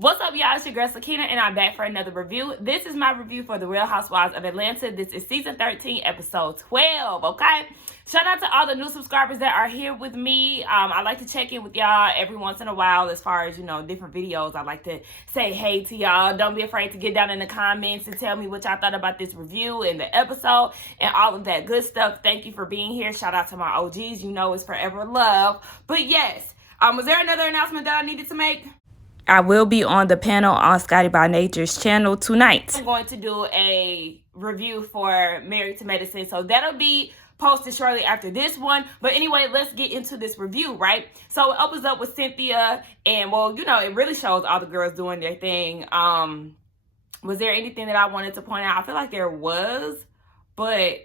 What's up, y'all? It's your girl Sakina, and I'm back for another review. This is my review for The Real Housewives of Atlanta. This is season 13, episode 12, okay? Shout out to all the new subscribers that are here with me. I like to check in with y'all every once in a while as far as, different videos. I like to say hey to y'all. Don't be afraid to get down in the comments and tell me what y'all thought about this review and the episode and all of that good stuff. Thank you for being here. Shout out to my OGs. You know it's forever love. But yes, was there another announcement that I needed to make? I will be on the panel on Scotty by Nature's channel tonight. I'm going to do a review for Married to Medicine, so that'll be posted shortly after this one. But anyway, let's get into this review, right? So it opens up with Cynthia, and well, it really shows all the girls doing their thing. Was there anything that I wanted to point out? I feel like there was, but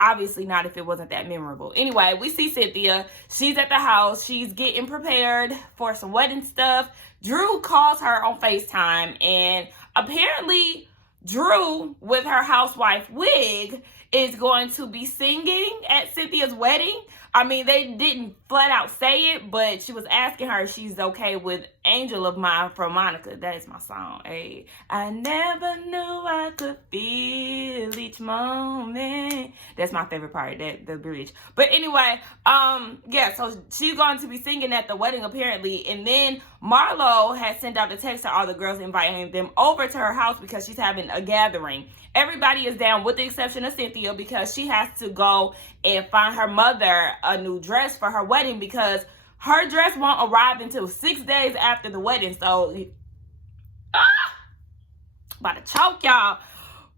obviously not if it wasn't that memorable. Anyway, we see Cynthia. She's at the house. She's getting prepared for some wedding stuff. Drew calls her on FaceTime, and apparently Drew, with her housewife wig, is going to be singing at Cynthia's wedding. I mean, they didn't flat out say it, but she was asking her if she's okay with Angel of Mine from Monica. That is my song. Hey, I never knew I could feel each moment. That's my favorite part, the bridge. But anyway, yeah, so she's going to be singing at the wedding apparently. And then Marlo had sent out a text to all the girls inviting them over to her house because she's having a gathering. Everybody is down with the exception of Cynthia because she has to go and find her mother a new dress for her wedding because her dress won't arrive until 6 days after the wedding. So, about to choke y'all.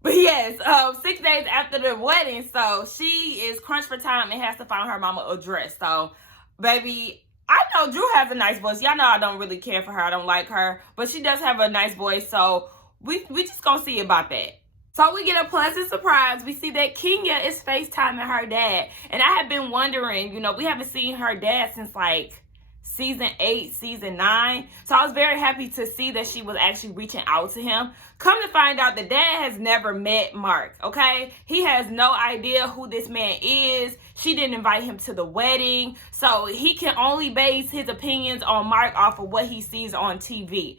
But yes, 6 days after the wedding. So she is crunched for time and has to find her mama a dress. So, baby, I know Drew has a nice voice. Y'all know I don't really care for her. I don't like her. But she does have a nice voice. So we just gonna see about that. So we get a pleasant surprise. We see that Kenya is FaceTiming her dad. And I have been wondering, we haven't seen her dad since like season 8, season 9. So I was very happy to see that she was actually reaching out to him. Come to find out, the dad has never met Mark, okay? He has no idea who this man is. She didn't invite him to the wedding. So he can only base his opinions on Mark off of what he sees on TV.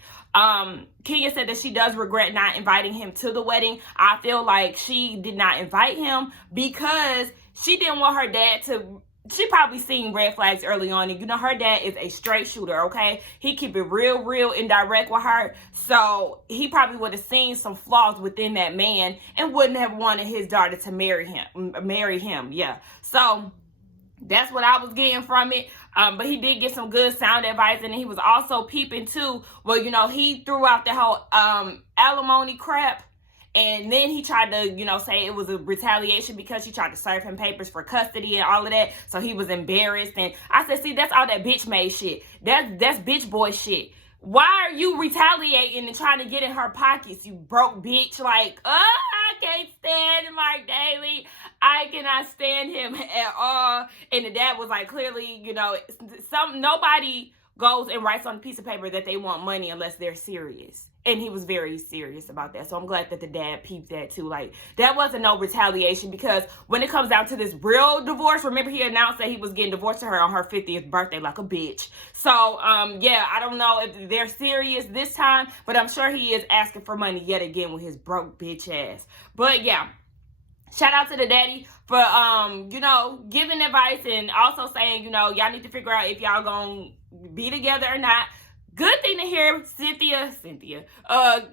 Kenya said that she does regret not inviting him to the wedding. I feel like she did not invite him because she didn't want her dad to. She probably seen red flags early on, and her dad is a straight shooter, okay? He keep it real indirect with her, so he probably would have seen some flaws within that man and wouldn't have wanted his daughter to marry him, yeah. So that's what I was getting from it. But he did get some good sound advice, and he was also peeping too. Well, he threw out the whole alimony crap, and then he tried to, say it was a retaliation because she tried to serve him papers for custody and all of that. So he was embarrassed, and I said, see, that's all that bitch made shit. That's bitch boy shit. Why are you retaliating and trying to get in her pockets, you broke bitch? Like, I can't stand Mark Daly. I cannot stand him at all. And the dad was like, clearly, nobody goes and writes on a piece of paper that they want money unless they're serious. And he was very serious about that. So I'm glad that the dad peeped that too. Like, that wasn't no retaliation because when it comes down to this real divorce, remember he announced that he was getting divorced to her on her 50th birthday like a bitch. So, yeah, I don't know if they're serious this time, but I'm sure he is asking for money yet again with his broke bitch ass. But yeah. Shout out to the daddy for, giving advice and also saying, y'all need to figure out if y'all gonna be together or not. Good thing to hear,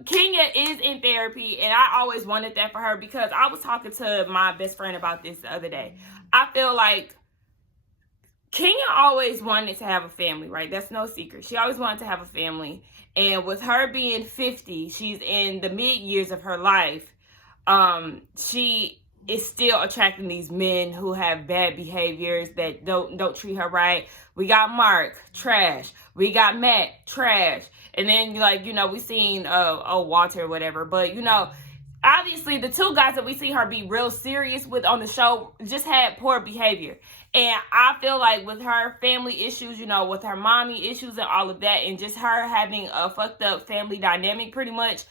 Kenya is in therapy, and I always wanted that for her because I was talking to my best friend about this the other day. I feel like Kenya always wanted to have a family, right? That's no secret. She always wanted to have a family, and with her being 50, she's in the mid-years of her life, she is still attracting these men who have bad behaviors that don't treat her right. We got Mark, trash. We got Matt, trash. And then we seen Walter or whatever. But obviously the two guys that we see her be real serious with on the show just had poor behavior. And I feel like with her family issues, with her mommy issues and all of that, and just her having a fucked up family dynamic pretty much,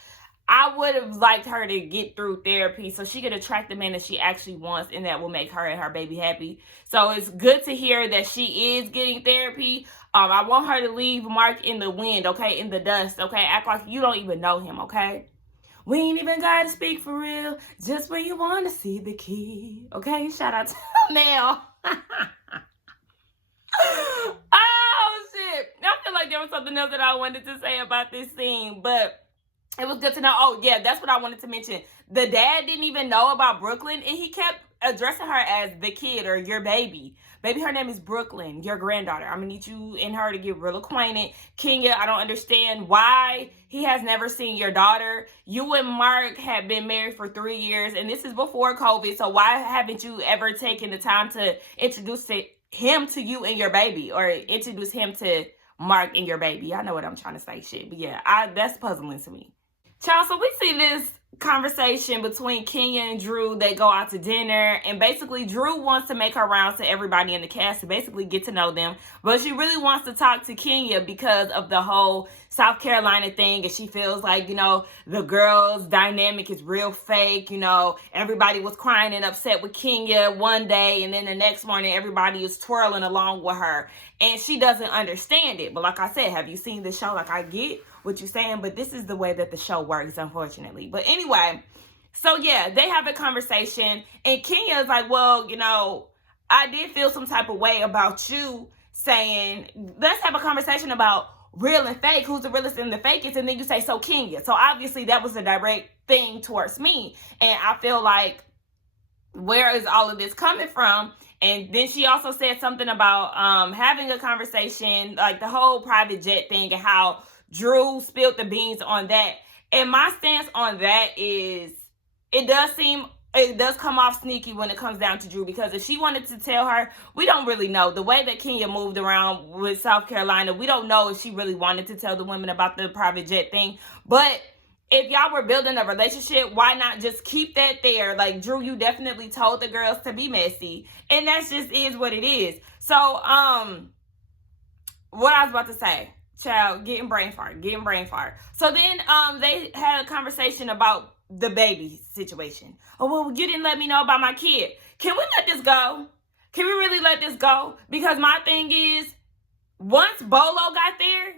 I would have liked her to get through therapy so she could attract the man that she actually wants and that will make her and her baby happy. So it's good to hear that she is getting therapy. I want her to leave Mark in the wind, okay? In the dust, okay? Act like you don't even know him, okay? We ain't even gotta speak for real. Just when you want to see the key. Okay? Shout out to Mel. Oh, shit. I feel like there was something else that I wanted to say about this scene, but it was good to know. Oh, yeah, that's what I wanted to mention. The dad didn't even know about Brooklyn, and he kept addressing her as the kid or your baby. Baby, her name is Brooklyn, your granddaughter. I'm going to need you and her to get real acquainted. Kenya, I don't understand why he has never seen your daughter. You and Mark have been married for 3 years, and this is before COVID, so why haven't you ever taken the time to introduce him to you and your baby, or introduce him to Mark and your baby? I know what I'm trying to say, shit, but yeah, that's puzzling to me. Child, so we see this conversation between Kenya and Drew. They go out to dinner, and basically Drew wants to make her rounds to everybody in the cast to basically get to know them, but she really wants to talk to Kenya because of the whole South Carolina thing, and she feels like, you know, the girls' dynamic is real fake. You know, everybody was crying and upset with Kenya one day, and then the next morning everybody is twirling along with her, and she doesn't understand it. But like I said, have you seen the show? Like, I get what you're saying, but this is the way that the show works, unfortunately. But anyway, so yeah, they have a conversation, and Kenya is like, well, you know, I did feel some type of way about you saying, let's have a conversation about real and fake, who's the realest and the fakest, and then you say, so Kenya. So obviously that was a direct thing towards me, and I feel like, where is all of this coming from? And then she also said something about having a conversation, like the whole private jet thing, and how Drew spilled the beans on that. And my stance on that is, it does come off sneaky when it comes down to Drew, because if she wanted to tell her, we don't really know. The way that Kenya moved around with South Carolina, we don't know if she really wanted to tell the women about the private jet thing. But if y'all were building a relationship, why not just keep that there? Like, Drew, you definitely told the girls to be messy, and that just is what it is. So, what I was about to say, child, getting brain fart. So then, they had a conversation about the baby situation. Oh, well, you didn't let me know about my kid. Can we let this go? Can we really let this go? Because my thing is, once Bolo got there,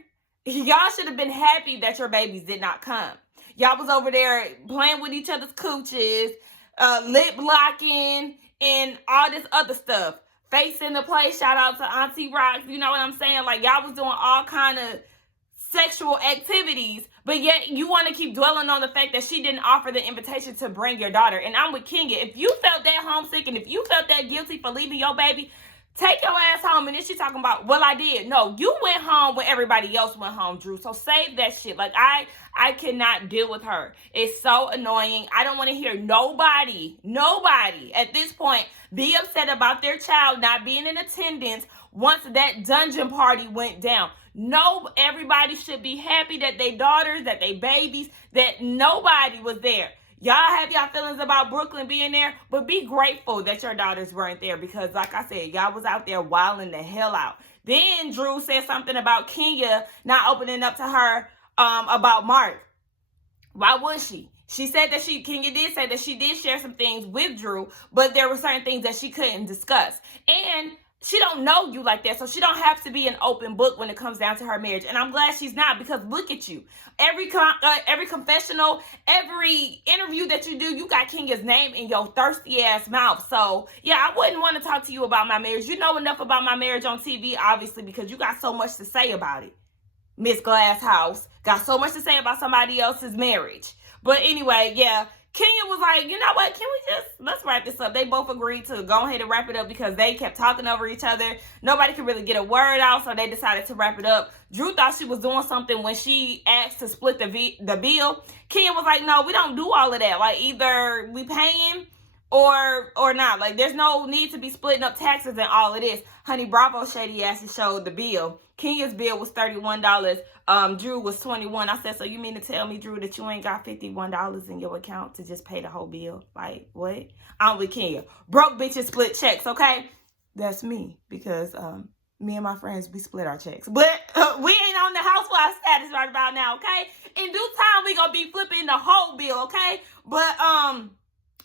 y'all should have been happy that your babies did not come. Y'all was over there playing with each other's cooches, lip blocking, and all this other stuff. Face in the play, shout out to Auntie Rocks, you know what I'm saying? Like, y'all was doing all kind of sexual activities, but yet you want to keep dwelling on the fact that she didn't offer the invitation to bring your daughter. And I'm with Kenya. If you felt that homesick and if you felt that guilty for leaving your baby, take your ass home. And then she talking about, well, I did. No, you went home when everybody else went home, Drew. So save that shit. Like, I cannot deal with her. It's so annoying. I don't want to hear nobody at this point be upset about their child not being in attendance once that dungeon party went down. No, everybody should be happy that they daughters, that they babies, that nobody was there. Y'all have y'all feelings about Brooklyn being there, but be grateful that your daughters weren't there, because like I said, y'all was out there wilding the hell out. Then Drew said something about Kenya not opening up to her about Mark. Why would she? She said that Kenya did say that she did share some things with Drew, but there were certain things that she couldn't discuss. And she don't know you like that, so she don't have to be an open book when it comes down to her marriage. And I'm glad she's not, because look at you. Every confessional, every interview that you do, you got Kenya's name in your thirsty ass mouth. So yeah, I wouldn't want to talk to you about my marriage. You know enough about my marriage on TV, obviously, because you got so much to say about it. Miss Glasshouse got so much to say about somebody else's marriage. But anyway, yeah, Kenya was like, you know what, let's wrap this up. They both agreed to go ahead and wrap it up because they kept talking over each other. Nobody could really get a word out, so they decided to wrap it up. Drew thought she was doing something when she asked to split the bill. Kenya was like, no, we don't do all of that. Like, either we paying or not. Like, there's no need to be splitting up taxes and all of this. Honey Bravo shady asses showed the bill. Kenya's bill was $31. Drew was $21. I said, so you mean to tell me, Drew, that you ain't got $51 in your account to just pay the whole bill? Like, what? I'm with Kenya. Broke bitches split checks, okay? That's me, because Me and my friends, we split our checks. But we ain't on the housewife status right about now, okay? In due time, we gonna be flipping the whole bill, okay? But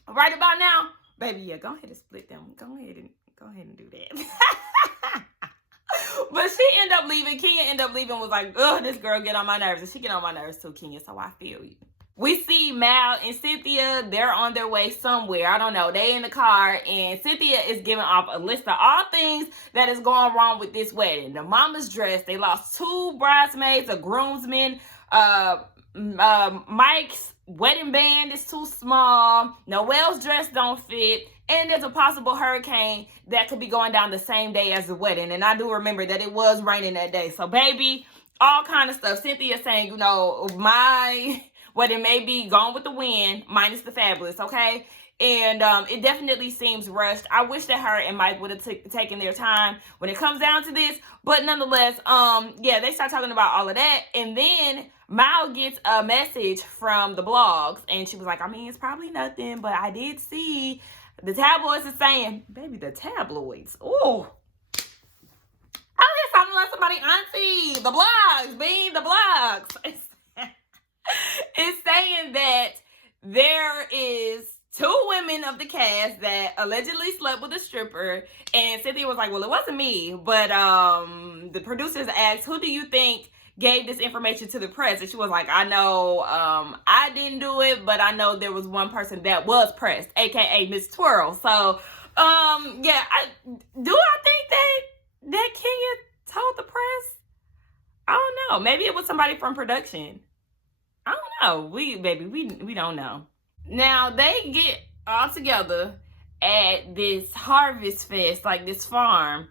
right about now, baby, yeah, go ahead and split them. Go ahead and do that. But she ended up leaving. Kenya ended up leaving, was like, ugh, this girl get on my nerves. And she get on my nerves too, Kenya, so I feel you. We see Mal and Cynthia. They're on their way somewhere. I don't know. They in the car, and Cynthia is giving off a list of all things that is going wrong with this wedding. The mama's dress. They lost 2 bridesmaids, a groomsman. Mike's wedding band is too small. Noelle's dress don't fit. And there's a possible hurricane that could be going down the same day as the wedding. And I do remember that it was raining that day. So, baby, all kind of stuff. Cynthia saying, you know, my wedding may be gone with the wind, minus the fabulous, okay? And it definitely seems rushed. I wish that her and Mike would have taken their time when it comes down to this. But nonetheless, yeah, they start talking about all of that. And then Mal gets a message from the blogs. And she was like, I mean, it's probably nothing, but I did see the tabloids is saying, baby, the tabloids. Ooh. I hear something like somebody auntie. The blogs, being the blogs. It's saying that there is 2 women of the cast that allegedly slept with a stripper. And Cynthia was like, well, it wasn't me. But the producers asked, who do you think gave this information to the press? And she was like, I know I didn't do it, but I know there was one person that was pressed, aka Miss Twirl. So yeah, I think that Kenya told the press? I don't know. Maybe it was somebody from production. I don't know. We don't know. Now they get all together at this harvest fest, like this farm.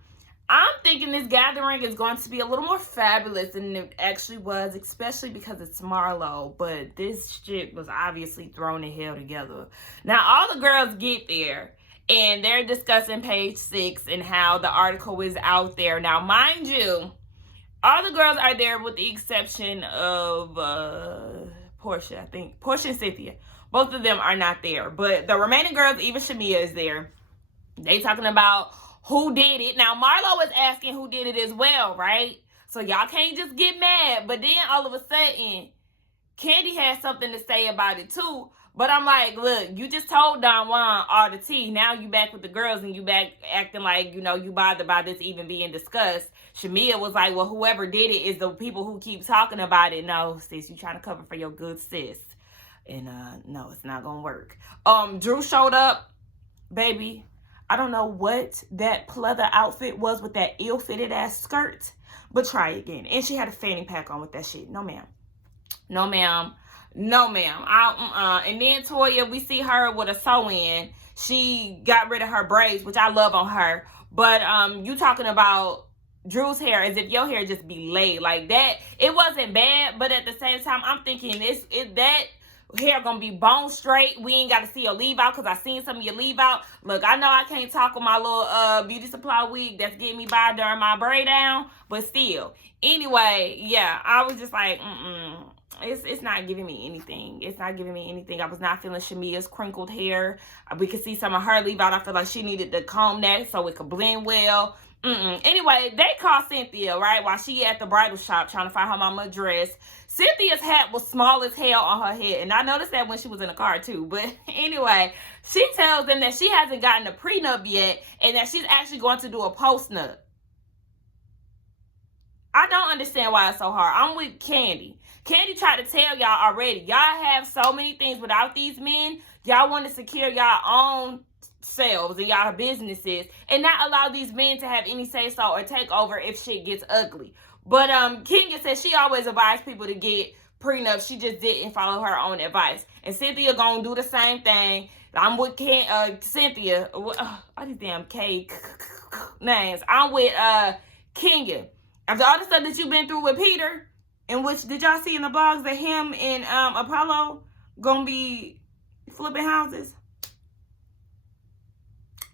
I'm thinking this gathering is going to be a little more fabulous than it actually was, especially because it's Marlo. But this shit was obviously thrown the hell together. Now, all the girls get there, and they're discussing page 6 and how the article is out there. Now, mind you, all the girls are there with the exception of Portia, I think. Portia and Cynthia. Both of them are not there. But the remaining girls, even Shamia is there. They talking about who did it. Now, Marlo is asking who did it as well, right? So y'all can't just get mad. But then all of a sudden, Candy has something to say about it too. But I'm like, look, you just told Don Juan all the tea. Now you back with the girls and you back acting like, you know, you bothered by this even being discussed. Shamia was like, well, whoever did it is the people who keep talking about it. No, sis, you trying to cover for your good sis. And no, it's not gonna work. Drew showed up, baby. I don't know what that pleather outfit was with that ill-fitted ass skirt, but try again. And she had a fanny pack on with that shit. No, ma'am. No, ma'am. No, ma'am. And then Toya, we see her with a sew-in. She got rid of her braids, which I love on her. But you talking about Drew's hair as if your hair just be laid like that. It wasn't bad, but at the same time, I'm thinking that hair gonna be bone straight. We ain't got to see your leave out because I seen some of your leave out. Look, I know I can't talk with my little beauty supply wig that's getting me by during my braid down, but still. Anyway, yeah, I was just like, it's not giving me anything. It's not giving me anything. I was not feeling Shamia's crinkled hair. We could see some of her leave out. I feel like she needed to comb that so it could blend well. Anyway, they call Cynthia, right, while she at the bridal shop trying to find her mama a dress. Cynthia's hat was small as hell on her head, and I noticed that when she was in the car too. But anyway, she tells them that she hasn't gotten a prenup yet and that she's actually going to do a postnup. I don't understand why it's so hard. I'm with Candy. Candy tried to tell y'all already. Y'all have so many things without these men. Y'all want to secure y'all own selves and y'all businesses and not allow these men to have any say-so or take over if shit gets ugly. But Kenya said she always advised people to get prenup. She just didn't follow her own advice. And Cynthia gonna do the same thing. I'm with Cynthia. All these damn K names. I'm with Kenya. After all the stuff that you've been through with Peter, in which did y'all see in the blogs that him and Apollo gonna be flipping houses?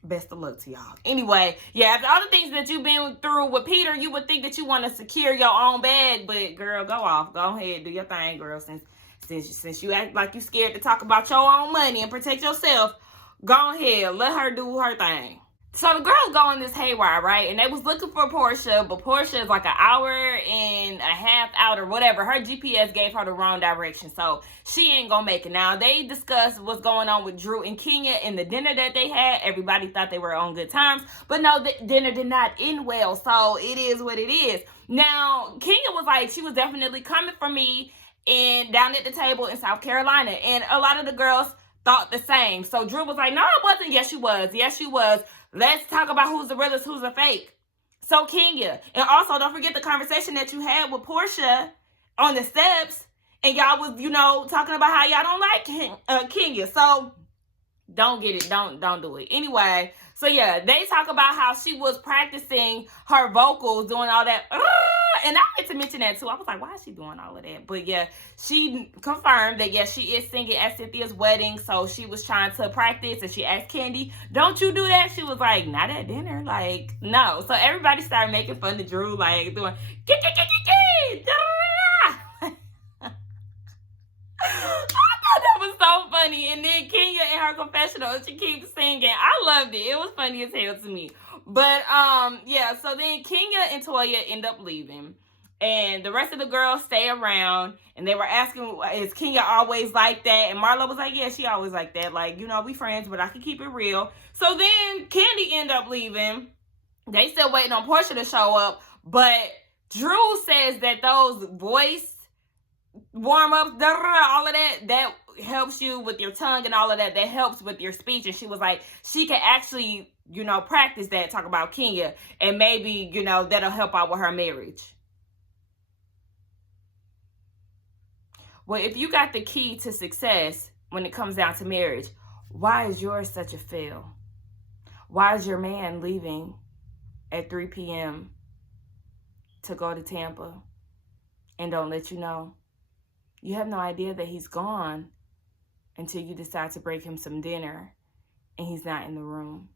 Best of luck to y'all. Anyway, yeah, after all the things that you've been through with Peter, you would think that you want to secure your own bag, but girl, go off. Go ahead, do your thing, girl. Since you act like you scared to talk about your own money and protect yourself, go ahead, let her do her thing. So the girls go on this haywire, right? And they was looking for Portia, but Portia is like an hour and a half out or whatever. Her GPS gave her the wrong direction, so she ain't gonna make it. Now, they discussed what's going on with Drew and Kenya and the dinner that they had. Everybody thought they were on good terms, but no, the dinner did not end well, so it is what it is. Now, Kenya was like, she was definitely coming for me and down at the table in South Carolina, and a lot of the girls thought the same. So Drew was like, no, I wasn't. Yes, you was. Yes, you was. Let's talk about who's the realest, who's the fake. So Kenya. And also, don't forget the conversation that you had with Portia on the steps. And y'all was, talking about how y'all don't like Kenya. So don't get it. Don't do it. Anyway, so yeah, they talk about how she was practicing her vocals, doing all that. And I meant to mention that too. I was like, why is she doing all of that? But yeah, she confirmed that, yes, she is singing at Cynthia's wedding. So she was trying to practice, and she asked Candy, don't you do that? She was like, not at dinner. Like, no. So everybody started making fun of Drew, like doing, I thought that was so funny. And then Kenya in her confessional, she keeps singing. I loved it. It was funny as hell to me. But yeah, so then Kenya and Toya end up leaving. And the rest of the girls stay around, and they were asking, is Kenya always like that? And Marlo was like, yeah, she always like that. Like, we friends, but I can keep it real. So then Candy end up leaving. They still waiting on Portia to show up. But Drew says that those voice warm-ups, all of that helps you with your tongue and all of that. That helps with your speech. And she was like, she can actually, practice that, talk about Kenya. And maybe, that'll help out with her marriage. Well, if you got the key to success when it comes down to marriage, why is yours such a fail? Why is your man leaving at 3 p.m. to go to Tampa and don't let you know? You have no idea that he's gone until you decide to break him some dinner and he's not in the room.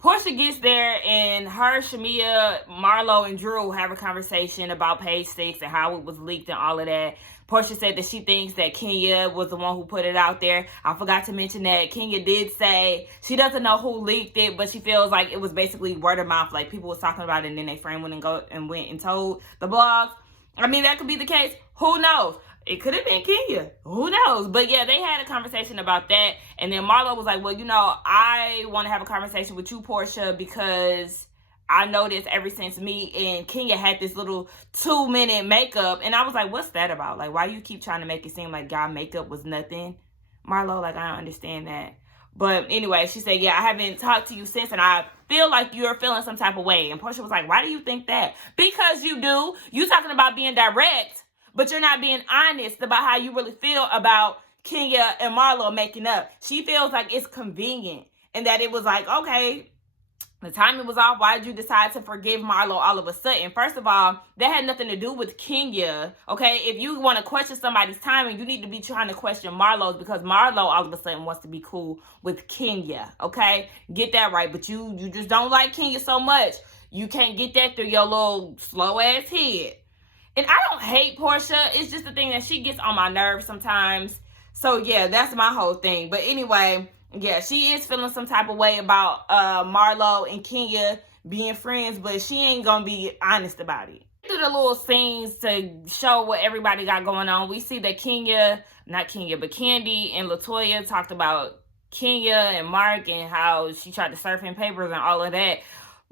Portia gets there, and her, Shamia, Marlo, and Drew have a conversation about page 6 and how it was leaked and all of that. Portia said that she thinks that Kenya was the one who put it out there. I forgot to mention that Kenya did say she doesn't know who leaked it, but she feels like it was basically word of mouth. Like, people was talking about it, and then their friend went and told the blogs. I mean, that could be the case. Who knows? It could have been Kenya. Who knows? But yeah, they had a conversation about that. And then Marlo was like, well, I want to have a conversation with you, Portia, because I noticed ever since me and Kenya had this little 2-minute makeup. And I was like, what's that about? Like, why you keep trying to make it seem like y'all makeup was nothing? Marlo, like, I don't understand that. But anyway, she said, yeah, I haven't talked to you since, and I feel like you're feeling some type of way. And Portia was like, why do you think that? Because you do. You talking about being direct, but you're not being honest about how you really feel about Kenya and Marlo making up. She feels like it's convenient, and that it was like, okay, the timing was off. Why did you decide to forgive Marlo all of a sudden? First of all, that had nothing to do with Kenya, okay? If you want to question somebody's timing, you need to be trying to question Marlo's, because Marlo all of a sudden wants to be cool with Kenya, okay? Get that right. But you just don't like Kenya so much, you can't get that through your little slow-ass head. And I don't hate Portia. It's just the thing that she gets on my nerves sometimes. So, yeah, that's my whole thing. But anyway, yeah, she is feeling some type of way about Marlo and Kenya being friends, but she ain't going to be honest about it. Through the little scenes to show what everybody got going on, we see that Candy and LaToya talked about Kenya and Mark and how she tried to serve him papers and all of that.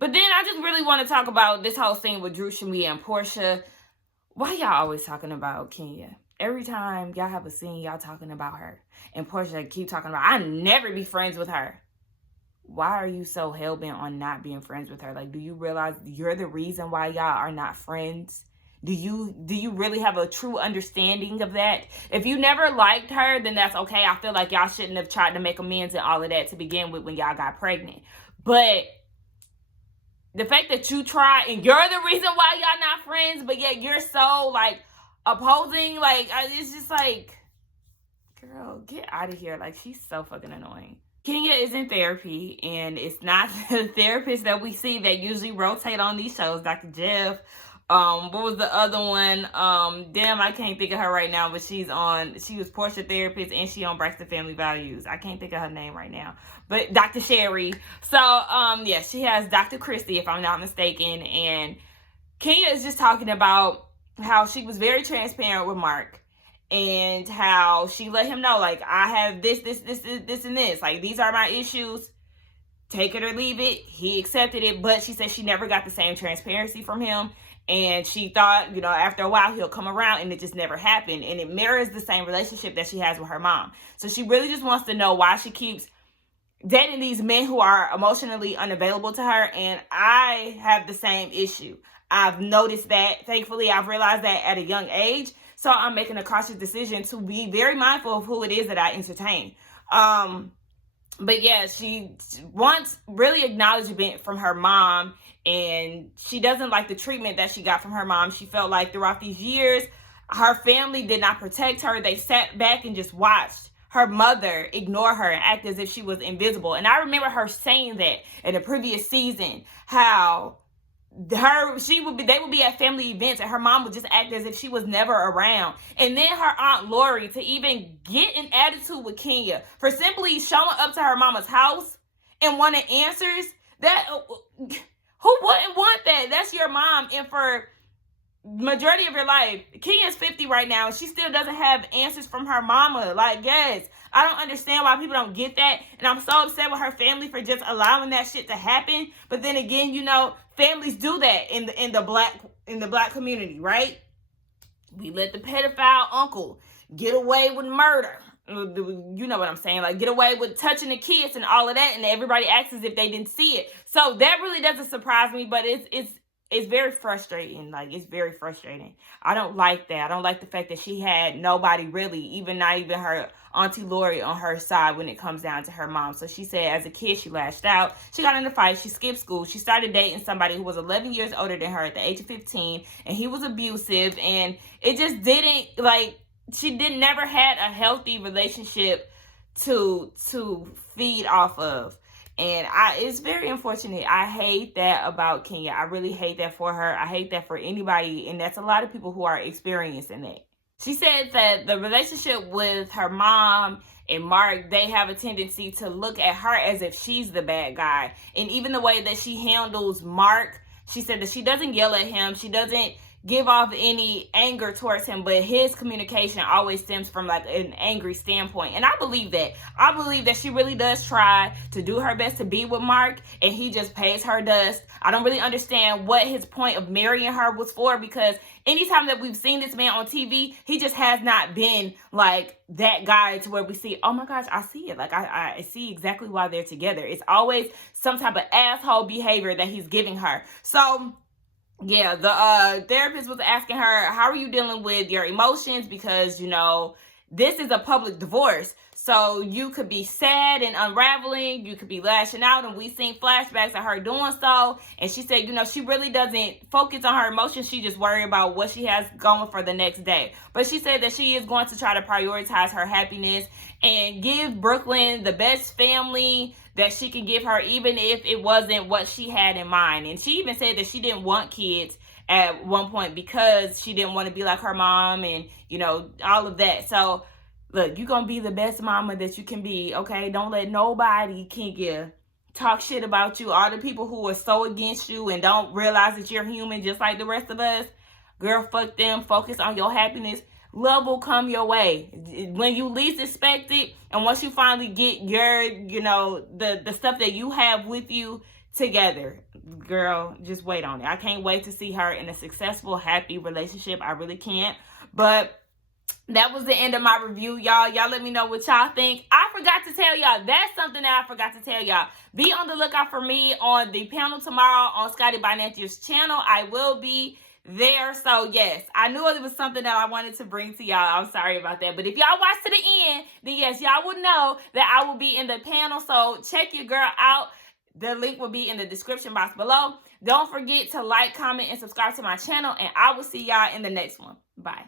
But then I just really want to talk about this whole scene with Drew, Shamia, and Portia. Why y'all always talking about Kenya? Every time y'all have a scene, y'all talking about her. And Portia keep talking about, I never be friends with her. Why are you so hell-bent on not being friends with her? Like, do you realize you're the reason why y'all are not friends? Do you really have a true understanding of that? If you never liked her, then that's okay. I feel like y'all shouldn't have tried to make amends and all of that to begin with when y'all got pregnant. But the fact that you try and you're the reason why y'all not friends, but yet you're so, like, opposing, like, it's just like, girl, get out of here. Like, she's so fucking annoying. Kenya is in therapy, and it's not the therapist that we see that usually rotate on these shows, Dr. Jeff, What was the other one? Damn, I can't think of her right now, but she was Portia therapist and she on Braxton Family Values. I can't think of her name right now, but Dr. Sherry. So, yeah, she has Dr. Christy, if I'm not mistaken, and Kenya is just talking about how she was very transparent with Mark and how she let him know, like, I have this, and this. Like, these are my issues. Take it or leave it. He accepted it, but she said she never got the same transparency from him. And she thought, you know, after a while he'll come around, and it just never happened. And it mirrors the same relationship that she has with her mom. So she really just wants to know why she keeps dating these men who are emotionally unavailable to her. And I have the same issue. I've noticed that. Thankfully, I've realized that at a young age. So I'm making a cautious decision to be very mindful of who it is that I entertain. But yeah, she wants really acknowledgement from her mom, and she doesn't like the treatment that she got from her mom. She felt like throughout these years, her family did not protect her. They sat back and just watched her mother ignore her and act as if she was invisible. And I remember her saying that in the previous season, how they would be at family events and her mom would just act as if she was never around. And then her Aunt Lori to even get an attitude with Kenya for simply showing up to her mama's house and wanting answers. That who wouldn't want that? That's your mom. And for majority of your life, Kenya's 50 right now, and she still doesn't have answers from her mama. Like, yes, I don't understand why people don't get that. And I'm so upset with her family for just allowing that shit to happen. But then again, you know, families do that in the black community, right? We let the pedophile uncle get away with murder. You know what I'm saying? Like, get away with touching the kids and all of that, and everybody acts as if they didn't see it. So that really doesn't surprise me, but it's very frustrating. Like, it's very frustrating. I don't like that. I don't like the fact that she had nobody really, not even her Auntie Lori on her side when it comes down to her mom. So she said as a kid, she lashed out. She got in a fight. She skipped school. She started dating somebody who was 11 years older than her at the age of 15. And he was abusive. And it just didn't, like, she never had a healthy relationship to feed off of. And it's very unfortunate. I hate that about Kenya. I really hate that for her. I hate that for anybody. And that's a lot of people who are experiencing that. She said that the relationship with her mom and Mark, they have a tendency to look at her as if she's the bad guy. And even the way that she handles Mark, she said that she doesn't yell at him. She doesn't give off any anger towards him, but his communication always stems from like an angry standpoint. And I believe that. I believe that she really does try to do her best to be with Mark, and he just pays her dust. I don't really understand what his point of marrying her was for, because anytime that we've seen this man on TV, he just has not been like that guy to where we see, oh my gosh, I see it. Like, I see exactly why they're together. It's always some type of asshole behavior that he's giving her. So yeah, the therapist was asking her, how are you dealing with your emotions? Because, you know, this is a public divorce. So you could be sad and unraveling. You could be lashing out. And we've seen flashbacks of her doing so. And she said, you know, she really doesn't focus on her emotions. She just worry about what she has going for the next day. But she said that she is going to try to prioritize her happiness and give Brooklyn the best family that she can give her, even if it wasn't what she had in mind. And she even said that she didn't want kids at one point because she didn't want to be like her mom and, you know, all of that. So look, you're going to be the best mama that you can be, okay? Don't let nobody Kenya talk shit about you. All the people who are so against you and don't realize that you're human just like the rest of us, girl, fuck them. Focus on your happiness. Love will come your way when you least expect it. And once you finally get your, you know, the stuff that you have with you together, girl, just wait on it. I can't wait to see her in a successful, happy relationship. I really can't. But that was the end of my review, y'all. Y'all let me know what y'all think. I forgot to tell y'all. That's something that I forgot to tell y'all. Be on the lookout for me on the panel tomorrow on Scotty by Nancy's channel. I will be there. So yes, I knew it was something that I wanted to bring to y'all. I'm sorry about that. But if y'all watch to the end, then yes, y'all will know that I will be in the panel. So check your girl out. The link will be in the description box below. Don't forget to like, comment, and subscribe to my channel. And I will see y'all in the next one. Bye.